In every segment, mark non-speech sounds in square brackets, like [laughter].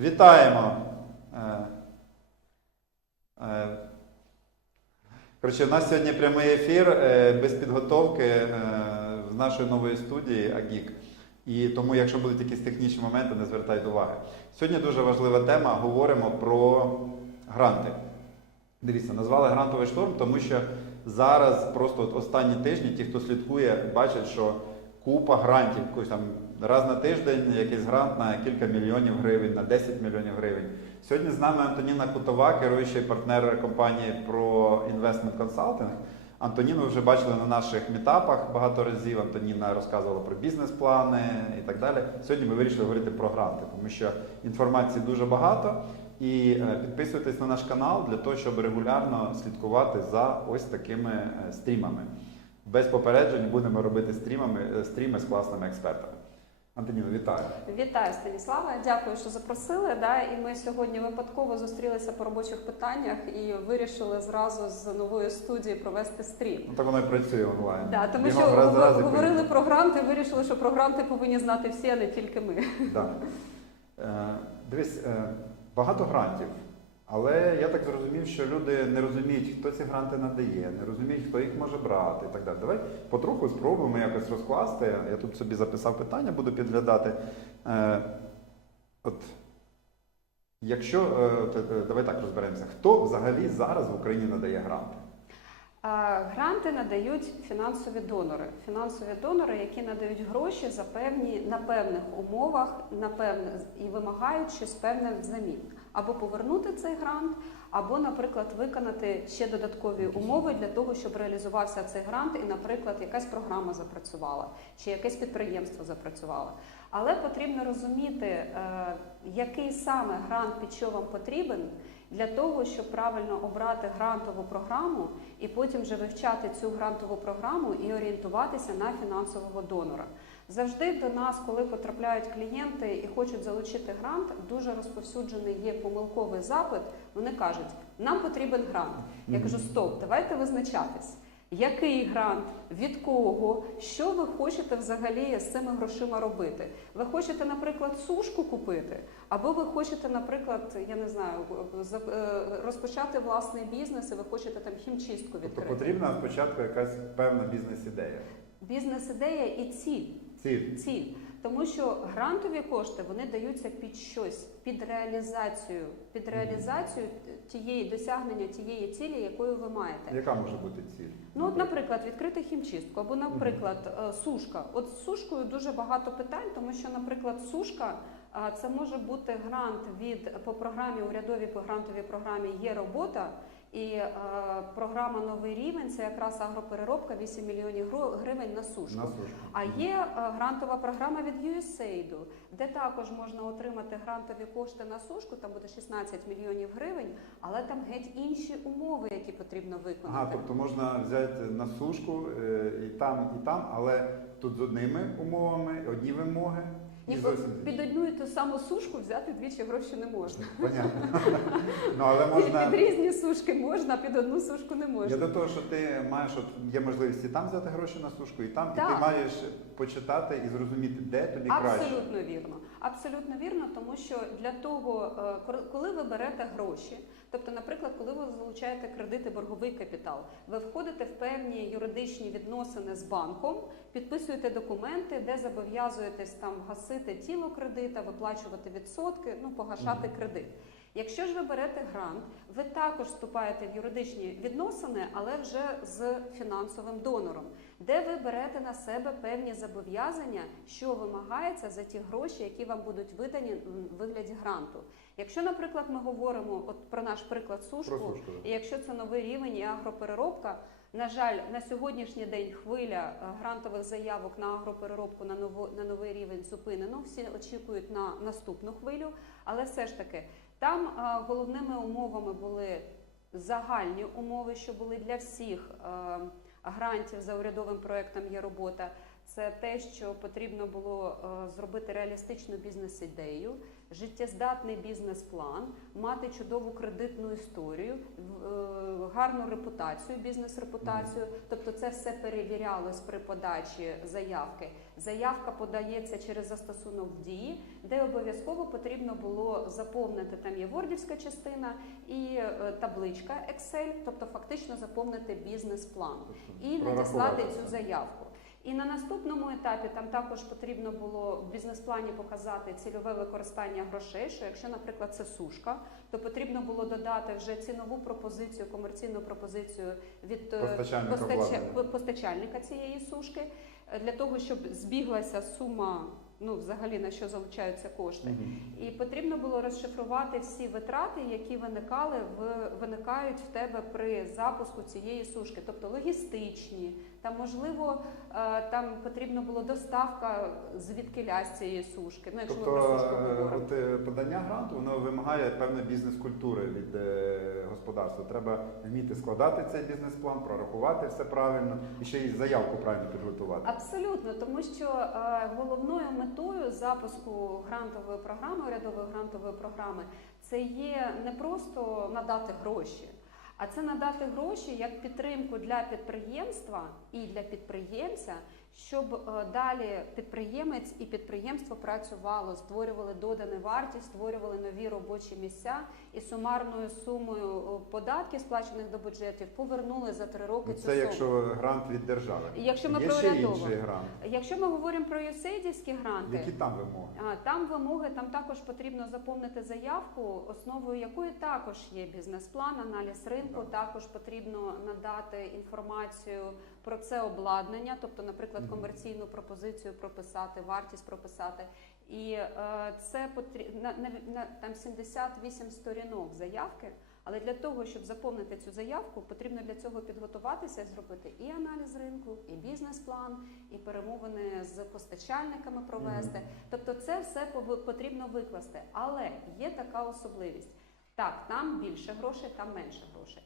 Вітаємо. Е, е, Коротше, у нас сьогодні прямий ефір е, без підготовки з нашої нової студії АГІК. І тому, якщо будуть якісь технічні моменти, не звертайте уваги. Сьогодні дуже важлива тема. Говоримо про гранти. Дивіться, назвали грантовий шторм, тому що зараз просто от останні тижні ті, хто слідкує, бачать, що купа грантів, якось там раз на тиждень якийсь грант на кілька мільйонів гривень, на 10 мільйонів гривень. Сьогодні з нами Антоніна Кутова, керуючий партнер компанії про Investment Consulting. Антоніну вже бачили на наших мітапах багато разів. Антоніна розказувала про бізнес-плани і так далі. Сьогодні ми вирішили говорити про гранти, тому що інформації дуже багато. І е, підписуйтесь на наш канал для того, щоб регулярно слідкувати за ось такими е, стрімами. Без попереджень будемо робити стрімами, е, стріми з класними експертами. Антоніно, вітаю. Вітаю, Станіслава. Дякую, що запросили. Да, і ми сьогодні випадково зустрілися по робочих питаннях і вирішили зразу з нової студії провести стрім. Ну так воно і працює онлайн. Да, тому Бігом що раз, гов- раз говорили про гранти, вирішили, що про гранти повинні знати всі, а не тільки ми. Да. Е, дивись, е, багато грантів. Але я так зрозумів, що люди не розуміють, хто ці гранти надає, не розуміють, хто їх може брати і так далі. Давай потроху спробуємо якось розкласти. Я тут собі записав питання, буду підглядати. Е, от, якщо, е, т- давай так розберемося, хто взагалі зараз в Україні надає гранти? Гранти надають фінансові донори. Фінансові донори, які надають гроші за певні на певних умовах, на певне і вимагають щось певне взамін. Або повернути цей грант, або, наприклад, виконати ще додаткові умови для того, щоб реалізувався цей грант, і, наприклад, якась програма запрацювала, чи якесь підприємство запрацювало. Але потрібно розуміти, е, який саме грант під що вам потрібен, для того, щоб правильно обрати грантову програму і потім вже вивчати цю грантову програму і орієнтуватися на фінансового донора. Завжди до нас, коли потрапляють клієнти і хочуть залучити грант, дуже розповсюджений є помилковий запит. Вони кажуть, нам потрібен грант. Я кажу, стоп, давайте визначатись. Який грант, від кого, що ви хочете взагалі з цими грошима робити? Ви хочете, наприклад, сушку купити, або ви хочете, наприклад, я не знаю, е, розпочати власний бізнес, і ви хочете там хімчистку Тобто відкрити. потрібна спочатку якась певна бізнес-ідея. Бізнес-ідея і ціль. Ціль. Ціль. Тому що грантові кошти вони даються під щось, під реалізацію, під реалізацію тієї досягнення тієї цілі, якою ви маєте. Яка може бути ціль? Ну, от, наприклад, відкрити хімчистку, або, наприклад, е, сушка. От з сушкою дуже багато питань, тому що, наприклад, сушка це може бути грант від по програмі урядовій по грантовій програмі є робота. І е, програма Новий рівень це якраз агропереробка 8 мільйонів гривень на сушку. На сушку. А є е, грантова програма від USAID, де також можна отримати грантові кошти на сушку, там буде 16 мільйонів гривень, але там геть інші умови, які потрібно виконати. Ага, тобто можна взяти на сушку е, і там, і там, але тут з одними умовами, одні вимоги. Ні, під одну і ту саму сушку взяти двічі гроші не можна. понятно. [laughs] Ну але Під різні сушки можна, під одну сушку не Я можна. до того, що ти маєш от є можливість і там взяти гроші на сушку, і там, і ти маєш почитати і зрозуміти, де тобі краще. Абсолютно вірно. Абсолютно вірно, тому що для того, е, коли ви берете гроші, тобто, наприклад, коли ви залучаєте кредити борговий капітал, ви входите в певні юридичні відносини з банком, підписуєте документи, де зобов'язуєтесь там гасити тіло кредита, виплачувати відсотки, ну погашати кредит. Якщо ж ви берете грант, ви також вступаєте в юридичні відносини, але вже з фінансовим донором, де ви берете на себе певні зобов'язання, що вимагається за ті гроші, які вам будуть видані в вигляді гранту. Якщо, наприклад, ми говоримо от про наш приклад сушку, сушку, і якщо це новий рівень і агропереробка, на жаль, на сьогоднішній день хвиля е, грантових заявок на агропереробку на ново- на новий рівень зупинено. Всі очікують на наступну хвилю, але все ж таки там е, головними умовами були загальні умови, що були для всіх е, грантів за урядовим проектом є робота. Це те, що потрібно було е, зробити реалістичну бізнес-ідею, життєздатний бізнес-план, мати чудову кредитну історію, е, гарну репутацію, бізнес-репутацію. Тобто це все перевірялось при подачі заявки. Заявка подається через застосунок в дії, де обов'язково потрібно було заповнити там є вордівська частина і е, табличка Excel, тобто фактично заповнити бізнес-план і надіслати цю заявку. І на наступному етапі там також потрібно було в бізнес-плані показати цільове використання грошей. Що якщо, наприклад, це сушка, то потрібно було додати вже цінову пропозицію, комерційну пропозицію від е, Постачальника постача- постачальника цієї сушки е, для того, щоб збіглася сума. Ну, взагалі на що залучаються кошти, Мгм. і потрібно було розшифрувати всі витрати, які виникали в виникають в тебе при запуску цієї сушки, тобто логістичні. Там можливо е, там потрібна була доставка звідкиля з цієї сушки. Ну, якщо ми про Тобто сушку е, говоримо. от, е, подання гранту воно вимагає певної бізнес-культури від господарства. Треба вміти складати цей бізнес-план, прорахувати все правильно і ще й заявку правильно підготувати. Абсолютно, тому що головною метою запуску грантової програми, урядової грантової програми, це є не просто надати гроші, а це надати гроші як підтримку для підприємства і для підприємця, щоб е, далі підприємець і підприємство працювало, створювали додану вартість, створювали нові робочі місця і сумарною сумою е, податків, сплачених до бюджетів, повернули за три роки Ну, цю Це якщо грант від держави. Якщо ми Є про ще інший грант. Якщо ми говоримо про юсейдівські гранти, Які там вимоги? а, там вимоги, там також потрібно заповнити заявку, основою якої також є бізнес-план, аналіз ринку. Так. Також потрібно надати інформацію про це обладнання, тобто, наприклад, комерційну пропозицію прописати, вартість прописати. І е, це на, на, там 78 сторінок заявки. Але для того, щоб заповнити цю заявку, потрібно для цього підготуватися, зробити і аналіз ринку, і бізнес-план, і перемовини з постачальниками провести. Тобто, це все потрібно викласти. Але є така особливість: так, там більше грошей, там менше грошей.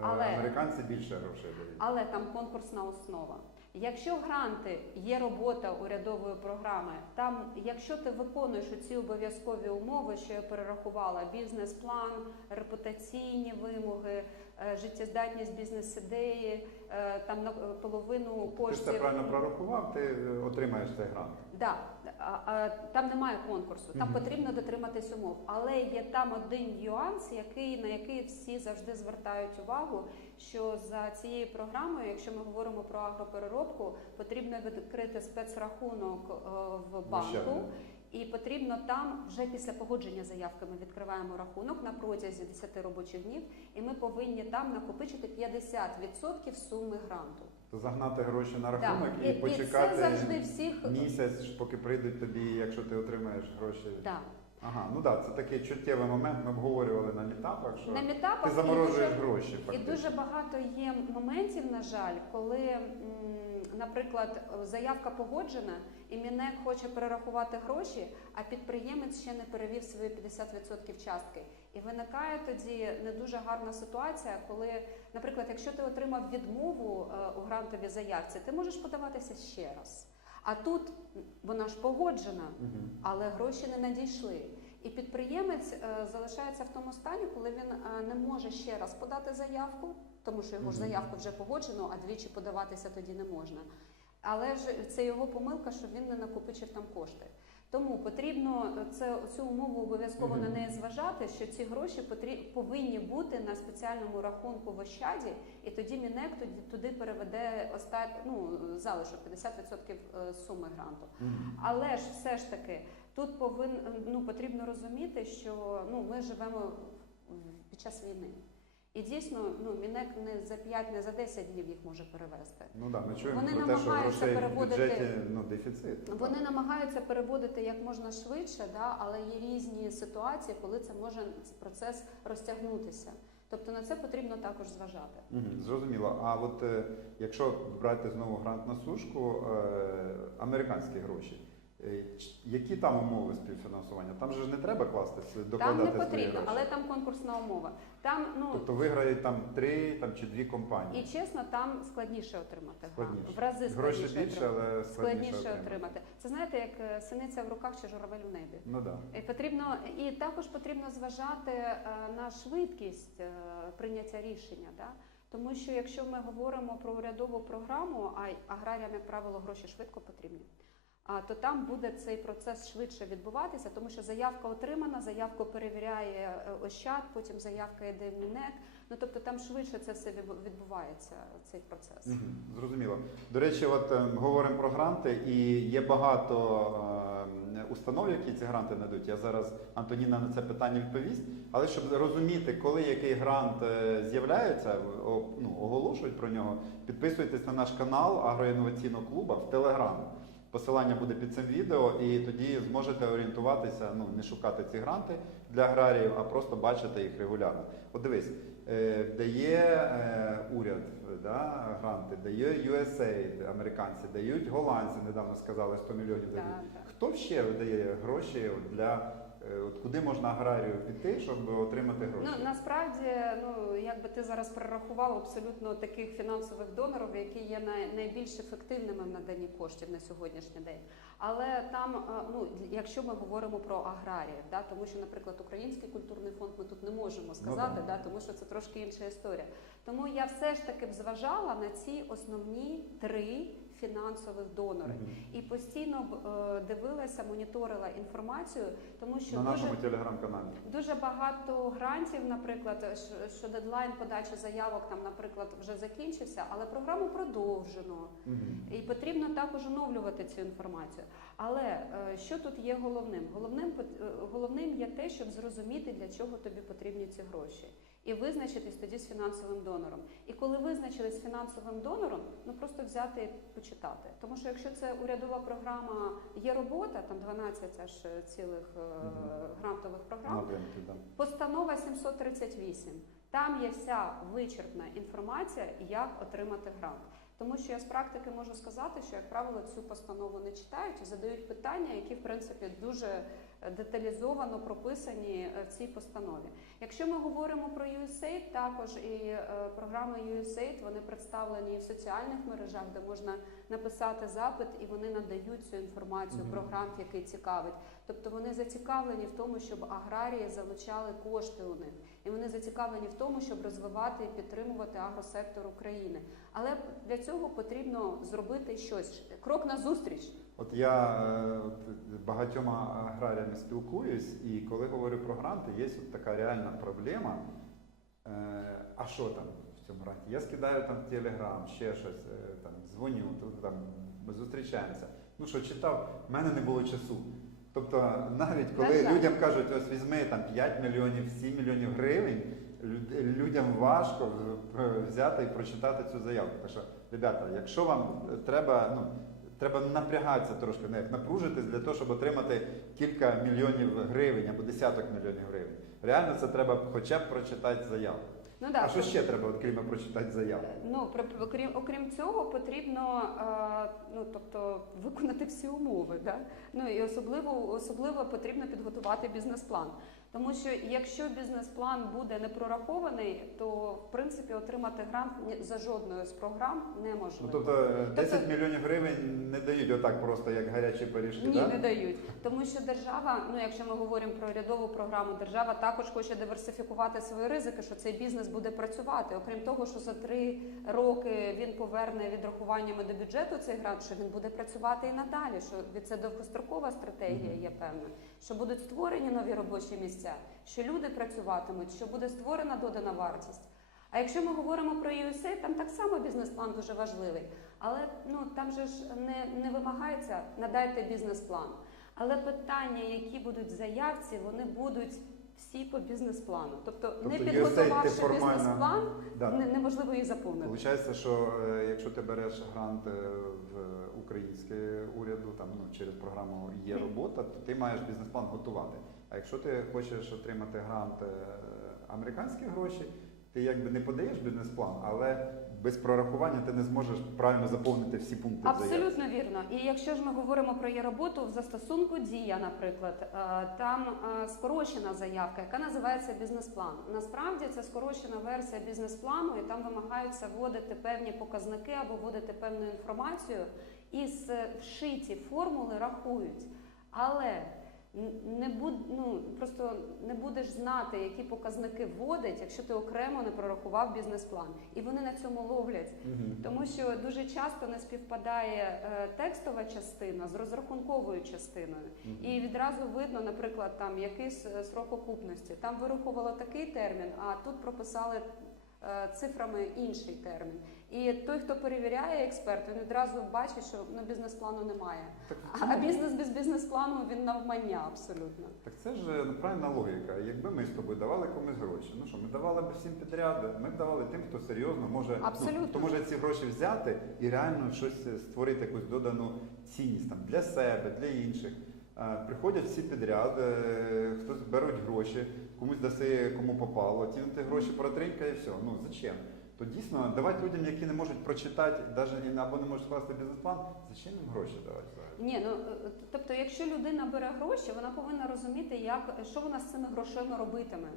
Але- Американці більше грошей дають. Але там конкурсна основа. Якщо гранти є робота урядової програми, там, якщо ти виконуєш ці обов'язкові умови, що я перерахувала, бізнес-план, репутаційні вимоги, е, життєздатність бізнес-ідеї, е, там на е, половину Ти ж це правильно прорахував, ти отримаєш цей грант. Да, а, а, там немає конкурсу, там Мгм. потрібно дотриматись умов. Але є там один нюанс, який на який всі завжди звертають увагу. Що за цією програмою, якщо ми говоримо про агропереробку, потрібно відкрити спецрахунок е, в банку. І потрібно там вже після погодження заявки ми відкриваємо рахунок на протязі 10 робочих днів, і ми повинні там накопичити 50% суми гранту. То загнати гроші на рахунок І, і, і це почекати завжди всіх місяць, поки прийдуть тобі, якщо ти отримаєш гроші. да. Ага, ну так, це такий чуттєвий момент. Ми обговорювали на мітапах, що на мітапах ти і дуже- гроші. І дуже багато є моментів, на жаль, коли, наприклад, заявка погоджена, і Мінек хоче перерахувати гроші, а підприємець ще не перевів свої 50% частки. І виникає тоді не дуже гарна ситуація, коли, наприклад, якщо ти отримав відмову е, у грантовій заявці, ти можеш подаватися ще раз. А тут вона ж погоджена, але гроші не надійшли. І підприємець е, залишається в тому стані, коли він е, не може ще раз подати заявку, тому що його ж заявку вже погоджено, а двічі подаватися тоді не можна. Але ж це його помилка, що він не накопичив там кошти. Тому потрібно е, це цю умову обов'язково на неї зважати, що ці гроші повинні бути на спеціальному рахунку в Ощаді, і тоді Мінек туди, туди переведе остат, ну, залишок 50% е, суми гранту. Мгм. Але ж все ж таки тут повин, ну, потрібно розуміти, що ну, ми живемо під час війни. І дійсно, ну, Мінек не за 5, не за 10 днів їх може перевести. Ну да, ми чуємо Вони про те, що намагаються грошей в переводити- бюджеті ну, дефіцит. Вони намагаються переводити як можна швидше, да, але є різні ситуації, коли це може цей процес розтягнутися. Тобто на це потрібно також зважати. Мгм, Зрозуміло. А от е, якщо брати знову грант на сушку, е, американські гроші, Які там умови співфінансування? Там же ж не треба класти с- Там не потрібно, гроші. але там конкурсна умова. Там ну Тобто виграють там три там, чи дві компанії, і чесно, там складніше отримати. Складніше. В рази Гроші складніше більше, отримати. але складніше, складніше отримати. отримати. Це знаєте, як е, синиця в руках чи журавель у небі. Ну да. І потрібно і також потрібно зважати е, на швидкість е, прийняття рішення. Да? Тому що якщо ми говоримо про урядову програму, а аграріям, як правило, гроші швидко потрібні. То там буде цей процес швидше відбуватися, тому що заявка отримана, заявку перевіряє е, Ощад, потім заявка йде в Мінек. Ну тобто там швидше це все відбувається, цей процес. Мгм, Зрозуміло. До речі, от е, говоримо про гранти, і є багато е, установ, які ці гранти надають. Я зараз Антоніна на це питання відповість. Але щоб розуміти, коли який грант е, з'являється, ну, оголошують про нього, підписуйтесь на наш канал Агроінноваційного клубу в Телеграм. Посилання буде під цим відео, і тоді зможете орієнтуватися, ну не шукати ці гранти для аграріїв, а просто бачити їх регулярно. От дивись, е, дає е, уряд да, гранти, дає USAID, американці, дають голландці, недавно сказали 100 мільйонів Да, дають. да. Хто ще видає гроші для от куди можна аграрію піти, щоб отримати гроші? Ну насправді, ну якби ти зараз перерахував абсолютно таких фінансових донорів, які є най, найбільш ефективними в наданні коштів на сьогоднішній день. Але там, е, ну якщо ми говоримо про аграріїв, да, тому що, наприклад, Український культурний фонд ми тут не можемо сказати, да. да, тому що це трошки інша історія. Тому я все ж таки б зважала на ці основні три фінансових донорів Мгм. і постійно е, дивилася, моніторила інформацію, тому що на дуже нашому телеграм-каналі. Дуже багато грантів, наприклад, що- дедлайн подачі заявок там, наприклад, вже закінчився, але програму продовжено. Мгм. І потрібно також оновлювати цю інформацію. Але е, що тут є головним? Головним е, головним є те, щоб зрозуміти, для чого тобі потрібні ці гроші, і визначитись тоді з фінансовим донором. І коли визначились з фінансовим донором, ну просто взяти і почитати. Тому що якщо це урядова програма, є робота, там 12 аж е, цілих грантових програм. Напрямки, да. Постанова 738. Там є вся вичерпна інформація, як отримати грант. Тому що я з практики можу сказати, що, як правило, цю постанову не читають і задають питання, які, в принципі, дуже е, деталізовано прописані е, в цій постанові. Якщо ми говоримо про USAID, також і е, програми USAID, вони представлені і в соціальних мережах, де можна написати запит, і вони надають цю інформацію про грант, який цікавить. Тобто вони зацікавлені в тому, щоб аграрії залучали кошти у них, і вони зацікавлені в тому, щоб розвивати і підтримувати агросектор України. Але для цього потрібно зробити щось крок назустріч. От я е, з багатьма аграріями спілкуюсь, і коли говорю про гранти, є от така реальна проблема. Е, а що там в цьому гранті? Я скидаю там Телеграм, ще щось, е, там, дзвоню, тут там ми зустрічаємося. Ну що, читав, в мене не було часу. Тобто, навіть коли На жаль. людям кажуть, ось візьми там 5 мільйонів, 7 мільйонів гривень, людям важко е, взяти і прочитати цю заявку. Так що, ребята, якщо вам треба, ну, треба напрягатися трошки, не напружитись для того, щоб отримати кілька мільйонів гривень або десяток мільйонів гривень. Реально це треба хоча б прочитати заявку. Ну А да, що ще треба, от, крім прочитати заявку? Ну, при- окрім, окрім цього, потрібно е, ну, тобто, виконати всі умови. Да? Ну, і особливо, особливо потрібно підготувати бізнес-план. Тому що якщо бізнес-план буде не прорахований, то в принципі отримати грант за жодною з програм Ну, неможливо. тобто е, 10 мільйонів гривень не дають отак просто, як гарячі пиріжки, Ні, да? не дають. Тому що держава, ну якщо ми говоримо про урядову програму, держава також хоче диверсифікувати свої ризики, що цей бізнес буде працювати. Окрім того, що за три роки він поверне відрахуваннями до бюджету цей грант, що він буде працювати і надалі. Що від це довгострокова стратегія є певна, що будуть створені нові робочі місця, що люди працюватимуть, що буде створена додана вартість. А якщо ми говоримо про USAID, там так само бізнес-план дуже важливий. Але ну там же ж не, не вимагається надайте бізнес-план. Але питання, які будуть в заявці, вони будуть всі по бізнес-плану. Тобто, не Тобто ти підготувавши формально- бізнес-план, Да. неможливо її заповнити. Получається, що е, якщо ти береш грант е, в українське уряду, там ну через програму є робота, то ти маєш бізнес-план готувати. А якщо ти хочеш отримати грант е, американські гроші, Ти якби не подаєш бізнес-план, але без прорахування ти не зможеш правильно заповнити всі пункти. Абсолютно вірно. І якщо ж ми говоримо про її роботу в застосунку Дія, наприклад, е, там е, скорочена заявка, яка називається бізнес-план. Насправді це скорочена версія бізнес-плану, і там вимагаються вводити певні показники або вводити певну інформацію, і з вшиті формули рахують. Але не буд, ну просто не будеш знати, які показники вводить, якщо ти окремо не прорахував бізнес-план, і вони на цьому ловлять. Мгм. Тому що дуже часто не співпадає е, текстова частина з розрахунковою частиною, Мгм. і відразу видно, наприклад, там якийсь е, срок окупності. Там вирахувало такий термін, а тут прописали е, цифрами інший термін. І той, хто перевіряє експерт, він відразу бачить, що ну, бізнес-плану немає. Так, А бізнес без бізнес-плану він навмання абсолютно. Так це ж ну, правильна логіка. Якби ми з тобою давали комусь гроші, ну що ми давали б всім підряд, ми б давали тим, хто серйозно може Абсолютно. Ну, хто може ці гроші взяти і реально щось е, створити, якусь додану цінність там для себе, для інших. Приходять всі підряд, е, хтось беруть гроші, комусь даси кому попало, ті гроші протринькає і все. Ну зачем? То дійсно давати людям, які не можуть прочитати, навіть або не можуть скласти бізнес-план, зачем їм гроші давати? Ні, ну е, тобто, якщо людина бере гроші, вона повинна розуміти, як що вона з цими грошима робитиме.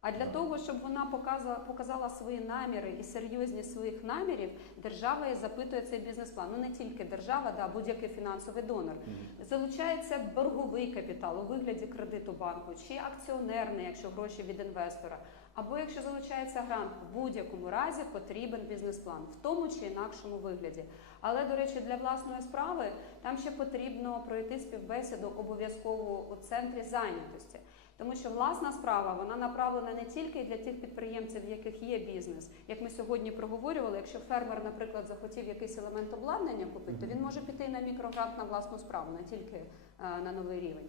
А для того, щоб вона показала, показала свої наміри і серйозність своїх намірів, держава і запитує цей бізнес-план. Ну не тільки держава, да, будь-який фінансовий донор. Залучається борговий капітал у вигляді кредиту банку чи акціонерний, якщо гроші від інвестора. Або якщо залучається грант, в будь-якому разі потрібен бізнес-план в тому чи інакшому вигляді. Але, до речі, для власної справи там ще потрібно пройти співбесіду обов'язково у центрі зайнятості. Тому що власна справа вона направлена не тільки для тих підприємців, в яких є бізнес. Як ми сьогодні проговорювали, якщо фермер, наприклад, захотів якийсь елемент обладнання купити, то він може піти на мікрогрант на власну справу, не тільки е, на новий рівень.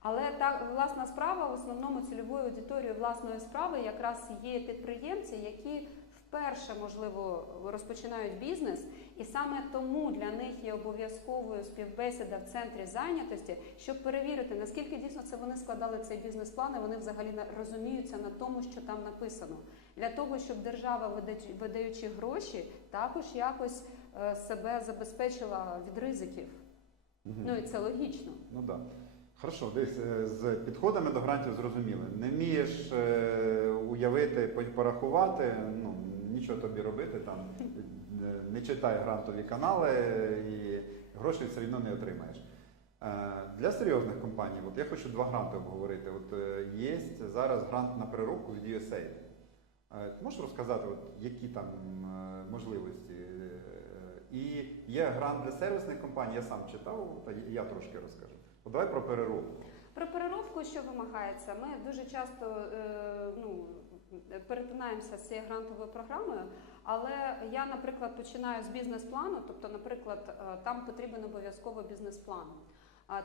Але та власна справа в основному цільовою аудиторією власної справи якраз є підприємці, які вперше можливо розпочинають бізнес, і саме тому для них є обов'язковою співбесіда в центрі зайнятості, щоб перевірити, наскільки дійсно це вони складали цей бізнес-план, і вони взагалі розуміються на тому, що там написано, для того, щоб держава, видаючи гроші, також якось е, себе забезпечила від ризиків. Мгм. Ну і це логічно. Ну так. Да. Хорошо, дивись, е, з підходами до грантів зрозуміли. Не вмієш е, уявити, порахувати, ну нічого тобі робити там, [laughs] не читай грантові канали і грошей все одно не отримаєш. Е, Для серйозних компаній, от я хочу два гранти обговорити. От е, є зараз грант на переробку від USAID. Е, можеш розказати, от, які там можливості? І є грант для сервісних компаній, я сам читав, та я трошки розкажу. От давай про переробку. Про переробку, що вимагається, ми дуже часто е, ну, перетинаємося з цією грантовою програмою, але я, наприклад, починаю з бізнес-плану, тобто, наприклад, е, там потрібен обов'язково бізнес-план.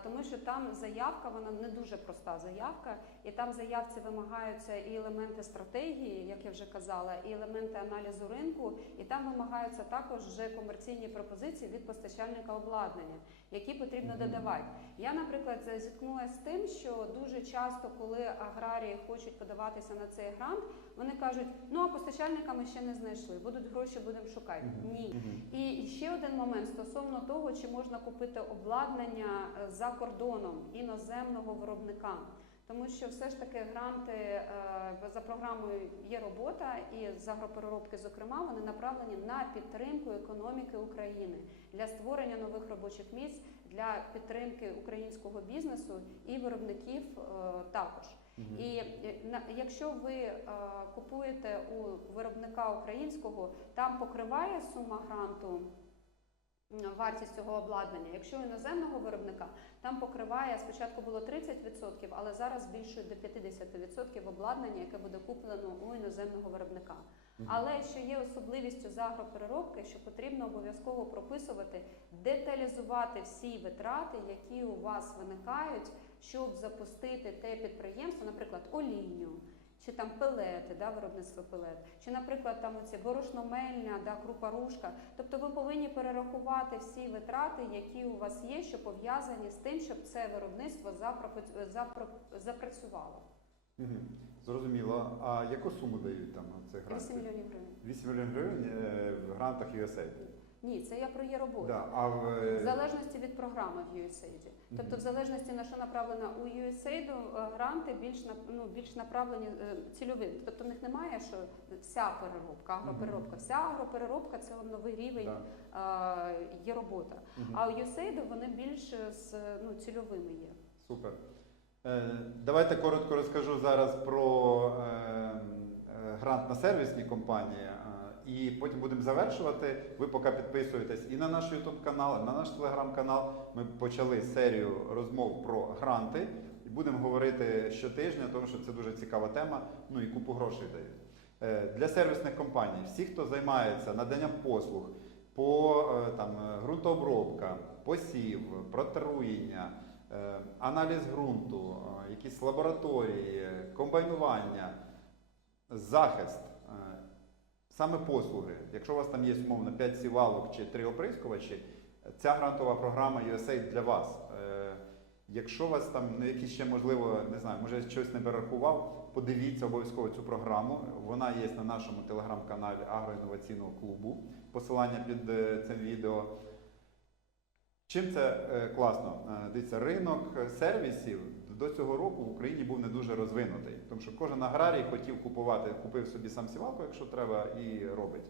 Тому що там заявка, вона не дуже проста заявка, і там заявці вимагаються і елементи стратегії, як я вже казала, і елементи аналізу ринку, і там вимагаються також вже комерційні пропозиції від постачальника обладнання, які потрібно додавати. Я, наприклад, зіткнулася з тим, що дуже часто, коли аграрії хочуть подаватися на цей грант, вони кажуть: ну а постачальника ми ще не знайшли, будуть гроші, будемо шукати. Ні. І ще один момент стосовно того, чи можна купити обладнання е, за кордоном іноземного виробника. Тому що все ж таки гранти е, за програмою є робота, і з агропереробки, зокрема, вони направлені на підтримку економіки України для створення нових робочих місць, для підтримки українського бізнесу і виробників е, також. Мгм. І е, на- якщо ви купуєте у виробника українського, там покриває сума гранту вартість цього обладнання. Якщо іноземного виробника, там покриває спочатку було 30%, але зараз збільшують до 50% обладнання, яке буде куплено у іноземного виробника. Але що є особливістю з агропереробки, що потрібно обов'язково прописувати, деталізувати всі витрати, які у вас виникають, щоб запустити те підприємство, наприклад, олійню. Чи там пелети, да, виробництво пелет, чи, наприклад, там оці борошномельня, да, крупарушка. Тобто ви повинні перерахувати всі витрати, які у вас є, що пов'язані з тим, щоб це виробництво запрацювало. Мгм. Зрозуміло. А яку суму дають там цих 8 грантів? мільйонів гривень. 8 мільйонів гривень е, в грантах USAID. Ні, це я про є роботу. Да. А в, е, В залежності від програми в USAID. Тобто, в залежності на що направлена у USAID, е, гранти більш ну, більш направлені е, цільовим. Тобто в них немає, що вся переробка, агропереробка. Вся агропереробка це новий рівень да. є робота. Мгм. А у USAID вони більш з ну, цільовими є. Супер. Е, Давайте коротко розкажу зараз про е, е, грант на сервісні компанії, е, і потім будемо завершувати. Ви поки підписуєтесь і на наш YouTube канал, і на наш Telegram канал. Ми почали серію розмов про гранти і будемо говорити щотижня, тому що це дуже цікава тема. Ну і купу грошей дають. Е, Для сервісних компаній, всі, хто займається наданням послуг по е, там, ґрунтообробка, посів, протруєння, е, аналіз ґрунту, якісь лабораторії, комбайнування, захист, саме послуги. Якщо у вас там є умовно 5 сівалок чи 3 оприскувачі, ця грантова програма USAID для вас. Е, Якщо вас там ну, якісь ще можливо, не знаю, може щось не перерахував, подивіться обов'язково цю програму. Вона є на нашому телеграм-каналі Агроінноваційного клубу. Посилання під е, цим відео. Чим це е, класно? Е, Дивіться, ринок сервісів до цього року в Україні був не дуже розвинутий, тому що кожен аграрій хотів купувати, купив собі сам сівалку, якщо треба, і робить.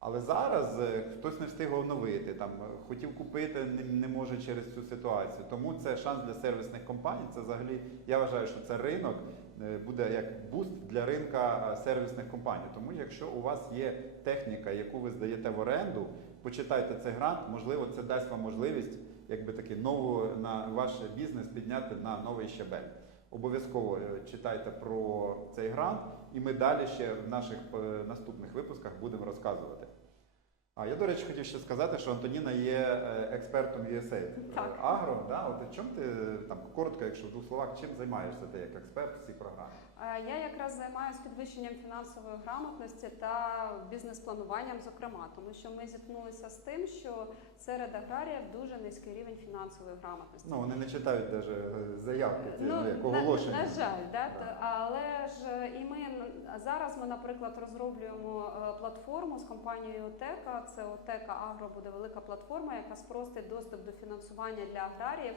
Але зараз е, хтось не встиг оновити, там хотів купити, не, може через цю ситуацію. Тому це шанс для сервісних компаній. Це взагалі я вважаю, що це ринок буде як буст для ринка сервісних компаній. Тому, якщо у вас є техніка, яку ви здаєте в оренду, почитайте цей грант. Можливо, це дасть вам можливість, якби таки нову на ваш бізнес підняти на новий щабель. Обов'язково е, читайте про цей грант, і ми далі ще в наших е, наступних випусках будемо розказувати. А я, до речі, хотів ще сказати, що Антоніна є е, експертом USAID Так. Агро. Да? От чим ти там коротко, якщо в двох словах, чим займаєшся ти як експерт в цій програмі? Е, Я якраз займаюся підвищенням фінансової грамотності та бізнес-плануванням, зокрема, тому що ми зіткнулися з тим, що серед аграріїв дуже низький рівень фінансової грамотності. Ну вони не читають навіть заявки, ці, Ну, як оголошення. на жаль, да? Так. Але ж е, і ми зараз ми, наприклад, розроблюємо е, платформу з компанією ОТЕКА. Це ОТЕКА Агро буде велика платформа, яка спростить доступ до фінансування для аграріїв.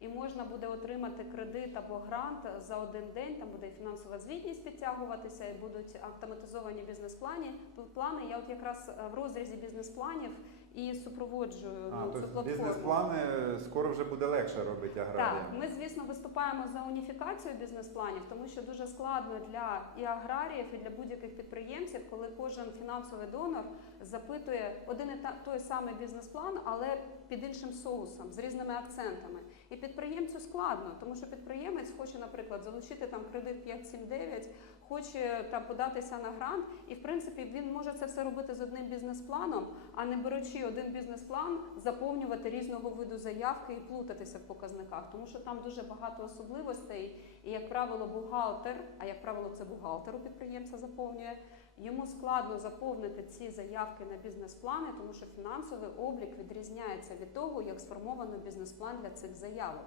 І можна буде отримати кредит або грант за один день. Там буде і фінансова звітність підтягуватися, і будуть автоматизовані бізнес-плани. Плани. Я от якраз е, в розрізі бізнес-планів і супроводжую А, ну, цю тобто платформу. бізнес-плани скоро вже буде легше робити аграріям. Так, ми звісно виступаємо за уніфікацію бізнес-планів, тому що дуже складно для і аграріїв, і для будь-яких підприємців, коли кожен фінансовий донор запитує один і та- той самий бізнес-план, але під іншим соусом, з різними акцентами. І підприємцю складно, тому що підприємець хоче, наприклад, залучити там кредит 5-7-9, хоче там податися на грант, і в принципі він може це все робити з одним бізнес-планом, а не беручи один бізнес-план, заповнювати різного виду заявки і плутатися в показниках, тому що там дуже багато особливостей, і як правило, бухгалтер, а як правило, це бухгалтер у підприємця заповнює. Йому складно заповнити ці заявки на бізнес-плани, тому що фінансовий облік відрізняється від того, як сформовано бізнес-план для цих заявок.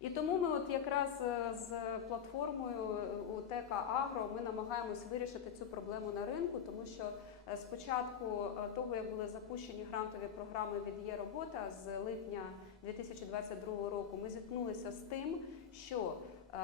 І тому ми, от якраз е, з платформою у ТЕКА Агро, ми намагаємось вирішити цю проблему на ринку, тому що е, з початку е, того, як були запущені грантові програми від є робота з липня 2022 року, ми зіткнулися з тим, що е,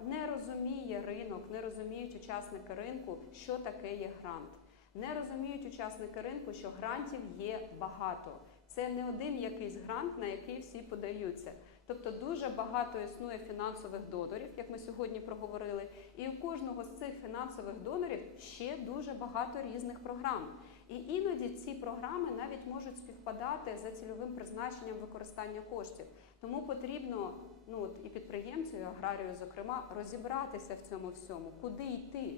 не розуміє ринок, не розуміють учасники ринку, що таке є грант. Не розуміють учасники ринку, що грантів є багато. Це не один якийсь грант, на який всі подаються. Тобто дуже багато існує фінансових донорів, як ми сьогодні проговорили, і у кожного з цих фінансових донорів ще дуже багато різних програм. І іноді ці програми навіть можуть співпадати за цільовим призначенням використання коштів. Тому потрібно ну от і підприємцю, і аграрію, зокрема, розібратися в цьому всьому, куди йти.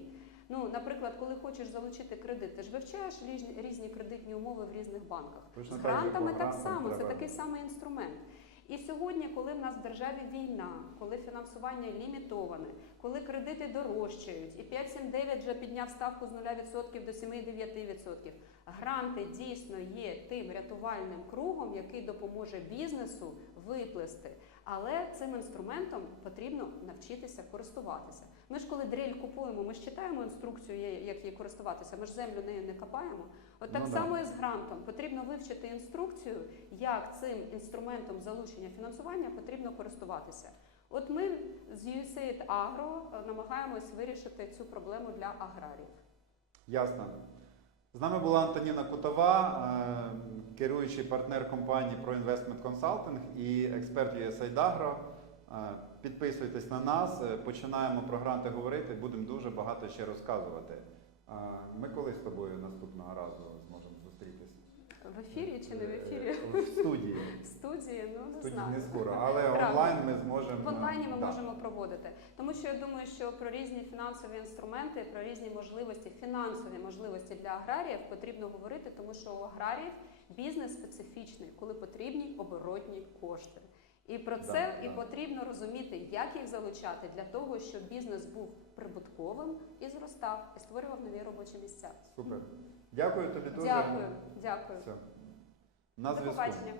Ну, наприклад, коли хочеш залучити кредит, ти ж вивчаєш різні, кредитні умови в різних банках. Точно З грантами так само, це такий самий інструмент. І сьогодні, коли в нас в державі війна, коли фінансування лімітоване, коли кредити дорожчають, і 5-7-9 вже підняв ставку з 0% до 7-9%, гранти дійсно є тим рятувальним кругом, який допоможе бізнесу виплести. Але цим інструментом потрібно навчитися користуватися. Ми ж коли дрель купуємо, ми ж читаємо інструкцію, як її користуватися. Ми ж землю нею не копаємо. От так Ну, да. само і з грантом. Потрібно вивчити інструкцію, як цим інструментом залучення фінансування потрібно користуватися. От ми з USAID Agro е, намагаємось вирішити цю проблему для аграріїв. Ясно. З нами була Антоніна Кутова, е, керуючий партнер компанії ProInvestment Consulting і експерт USAID Agro. Е, Підписуйтесь на нас, е, починаємо про гранти говорити, будемо дуже багато ще розказувати. Ми коли з тобою наступного разу зможемо? В ефірі чи не в ефірі? Е, В студії. [laughs] В студії, ну не студії знаю. не скоро, але Правда. онлайн ми зможемо. В онлайні ми да. можемо проводити, тому що я думаю, що про різні фінансові інструменти, про різні можливості, фінансові можливості для аграріїв потрібно говорити, тому що у аграріїв бізнес специфічний, коли потрібні оборотні кошти. І про Да, це і да. потрібно розуміти, як їх залучати для того, щоб бізнес був прибутковим і зростав, і створював нові робочі місця. Супер. Дякую тобі дуже. Дякую, дякую. Все. На До зв'язку. побачення.